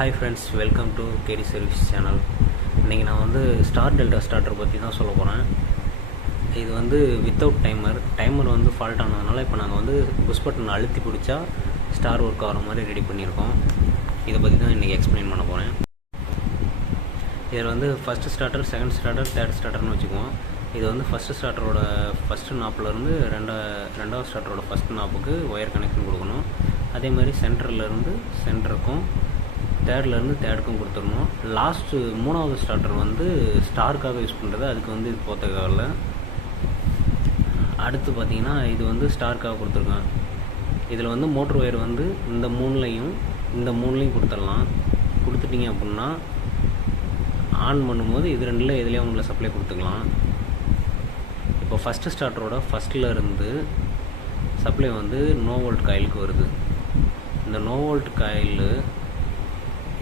Hi friends, welcome to KD service channel. இன்றைக்கி நான் வந்து ஸ்டார் டெல்டா ஸ்டார்டர் பற்றி தான் சொல்ல போகிறேன். இது வந்து வித்தவுட் டைமர் வந்து ஃபால்ட் ஆனதுனால இப்போ நாங்கள் வந்து புஷ் பட்டன் அழுத்தி பிடிச்சா ஸ்டார் ஒர்க் ஆகிற மாதிரி ரெடி பண்ணியிருக்கோம். இதை பற்றி தான் இன்றைக்கி எக்ஸ்பிளைன் பண்ண போகிறேன். இதில் வந்து first starter, second starter, third ஸ்டார்டர்னு வச்சுக்குவோம். இது வந்து ஃபஸ்ட்டு ஸ்டார்டரோட ஃபஸ்ட்டு நாப்லேருந்து ரெண்டாவது ஸ்டார்டரோட ஃபஸ்ட் நாப்புக்கு ஒயர் கனெக்ஷன் கொடுக்கணும். அதே மாதிரி சென்டர்லேருந்து சென்டருக்கும் தேர்ட்லேருந்து தேர்டுக்கும் கொடுத்துடணும். லாஸ்ட்டு மூணாவது ஸ்டார்டர் வந்து ஸ்டாருக்காக யூஸ் பண்ணுறது, அதுக்கு வந்து இது போத்தக்காவில். அடுத்து பார்த்திங்கன்னா இது வந்து ஸ்டாருக்காக கொடுத்துருக்கேன். இதில் வந்து மோட்ரு ஒயர் வந்து இந்த மூணுலேயும் கொடுத்துடலாம். கொடுத்துட்டிங்க அப்படின்னா ஆன் பண்ணும்போது இது ரெண்டில் எதுலேயும் உங்களை சப்ளை கொடுத்துக்கலாம். இப்போ ஃபஸ்ட்டு ஸ்டார்டரோட ஃபஸ்ட்டில் இருந்து சப்ளை வந்து நோ வோல்ட் காயிலுக்கு வருது. இந்த நோ வோல்ட் காயில்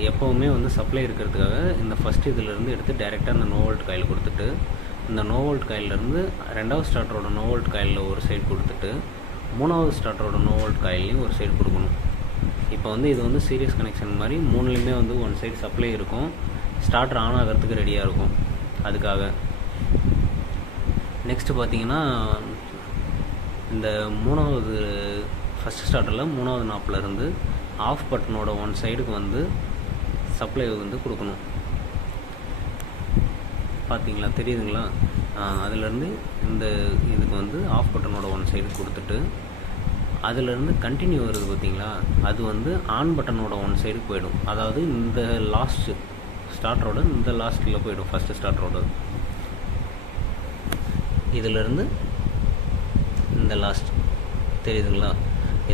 எப்போவுமே வந்து சப்ளை இருக்கிறதுக்காக இந்த ஃபஸ்ட்டு இதிலேருந்து எடுத்து டைரெக்டாக இந்த நோ வோல்ட் காயில் கொடுத்துட்டு, இந்த நோ வோல்ட் காயிலேருந்து ரெண்டாவது ஸ்டார்டரோட நோ வோல்ட் காயிலில் ஒரு சைடு கொடுத்துட்டு, மூணாவது ஸ்டார்டரோட நோ வோல்ட் காயிலையும் ஒரு சைடு கொடுக்கணும். இப்போ வந்து இது வந்து சீரியஸ் கனெக்ஷன் மாதிரி மூணுலேயுமே வந்து ஒன் சைடு சப்ளை இருக்கும். ஸ்டார்டர் ஆன் ஆகிறதுக்கு ரெடியாக இருக்கும். அதுக்காக நெக்ஸ்ட்டு பார்த்திங்கன்னா இந்த ஃபஸ்ட்டு ஸ்டார்டரில் மூணாவது நாப்பில் இருந்து ஆஃப் பட்டனோட ஒன் சைடுக்கு வந்து சப்ளை வந்து கொடுக்கணும். பார்த்தீங்களா, தெரியுதுங்களா? அதிலேருந்து இந்த இதுக்கு வந்து ஆஃப் பட்டனோட ஒன் சைடு கொடுத்துட்டு, அதிலேருந்து கண்டினியூ வருது பார்த்தீங்களா, அது வந்து ஆன் பட்டனோட ஒன் சைடுக்கு போயிடும். அதாவது இந்த லாஸ்ட்டு ஸ்டார்டரோட இந்த லாஸ்ட்டில் போயிடும். ஃபஸ்ட்டு ஸ்டார்டரோட இதிலேருந்து இந்த லாஸ்ட் தெரியுதுங்களா?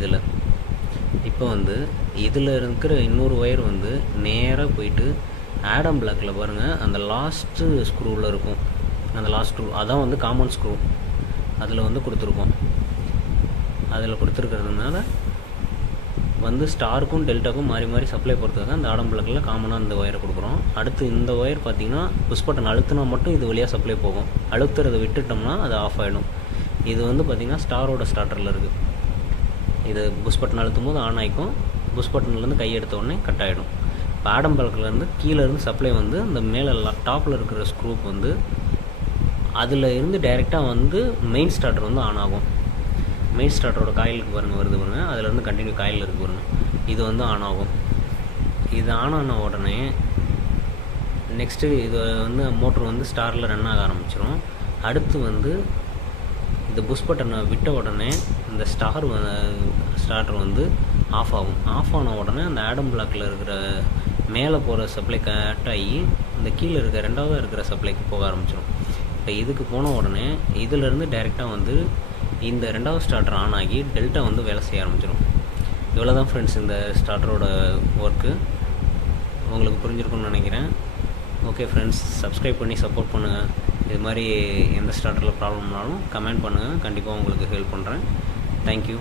இதில் இப்போ வந்து இதில் இருக்கிற இன்னொரு ஒயர் வந்து நேராக போயிட்டு ஆடம் பிளாக்கில் பாருங்கள், அந்த லாஸ்ட்டு ஸ்க்ரூவில் இருக்கும். அந்த லாஸ்ட் ஸ்க்ரூ அதான் வந்து காமன் ஸ்க்ரூ, அதில் வந்து கொடுத்துருக்கோம். அதில் கொடுத்துருக்கிறதுனால வந்து ஸ்டாருக்கும் டெல்டாக்கும் மாறி மாறி சப்ளை போகிறதுக்காக அந்த ஆடம் பிளாக்கில் காமனாக இந்த ஒயரை கொடுக்குறோம். அடுத்து இந்த ஒயர் பார்த்திங்கன்னா புஷ் பட்டன் அழுத்தினா மட்டும் இது வழியாக சப்ளை போகும். அழுத்துறதை விட்டுட்டோம்னா அது ஆஃப் ஆகிடும். இது வந்து பார்த்திங்கன்னா ஸ்டாரோட ஸ்டார்டரில் இருக்குது. இது புஷ் பட்டன் அழுத்தும் போது ஆன் ஆகிக்கும். புஷ் பட்டன்லேருந்து கை எடுத்த உடனே கட் ஆகிடும். இப்போ ஆடம் பிளாக்லேருந்து கீழேருந்து சப்ளை வந்து அந்த மேலே டாப்பில் இருக்கிற ஸ்க்ரூப் வந்து அதில் இருந்து டைரெக்டாக வந்து மெயின் ஸ்டார்டர் வந்து ஆன் ஆகும். மெயின் ஸ்டார்டரோட காயிலுக்கு பாருங்கள் வருது பாருங்கள், அதிலேருந்து கண்டினியூ காயில் இருக்குது பாருங்கள், இது வந்து ஆன் ஆகும். இது ஆன் ஆன உடனே நெக்ஸ்ட்டு இது வந்து மோட்ரு வந்து ஸ்டாரில் ரன் ஆக ஆரம்பிச்சிடும். அடுத்து வந்து இந்த புஷ் பட்டனை விட்ட உடனே இந்த ஸ்டார்டர் வந்து ஆஃப் ஆகும். ஆஃப் ஆன உடனே அந்த ஆடம் பிளாக்கில் இருக்கிற மேலே போகிற சப்ளை கட் ஆகி இந்த கீழே இருக்கிற ரெண்டாவது இருக்கிற சப்ளைக்கு போக ஆரம்பிச்சிடும். இப்போ இதுக்கு போன உடனே இதிலேருந்து டைரெக்டாக வந்து இந்த ரெண்டாவது ஸ்டார்டர் ஆன் ஆகி டெல்டா வந்து வேலை செய்ய ஆரம்பிச்சிடும். இவ்வளோ தான் ஃப்ரெண்ட்ஸ் இந்த ஸ்டார்டரோட ஒர்க்கு. உங்களுக்கு புரிஞ்சிருக்குன்னு நினைக்கிறேன். ஓகே ஃப்ரெண்ட்ஸ், சப்ஸ்கிரைப் பண்ணி சப்போர்ட் பண்ணுங்கள். இது மாதிரி எந்த ஸ்டார்டரில் ப்ராப்ளம்னாலும் கமெண்ட் பண்ணுங்கள், கண்டிப்பாக உங்களுக்கு ஹெல்ப் பண்ணுறேன். தேங்க்யூ.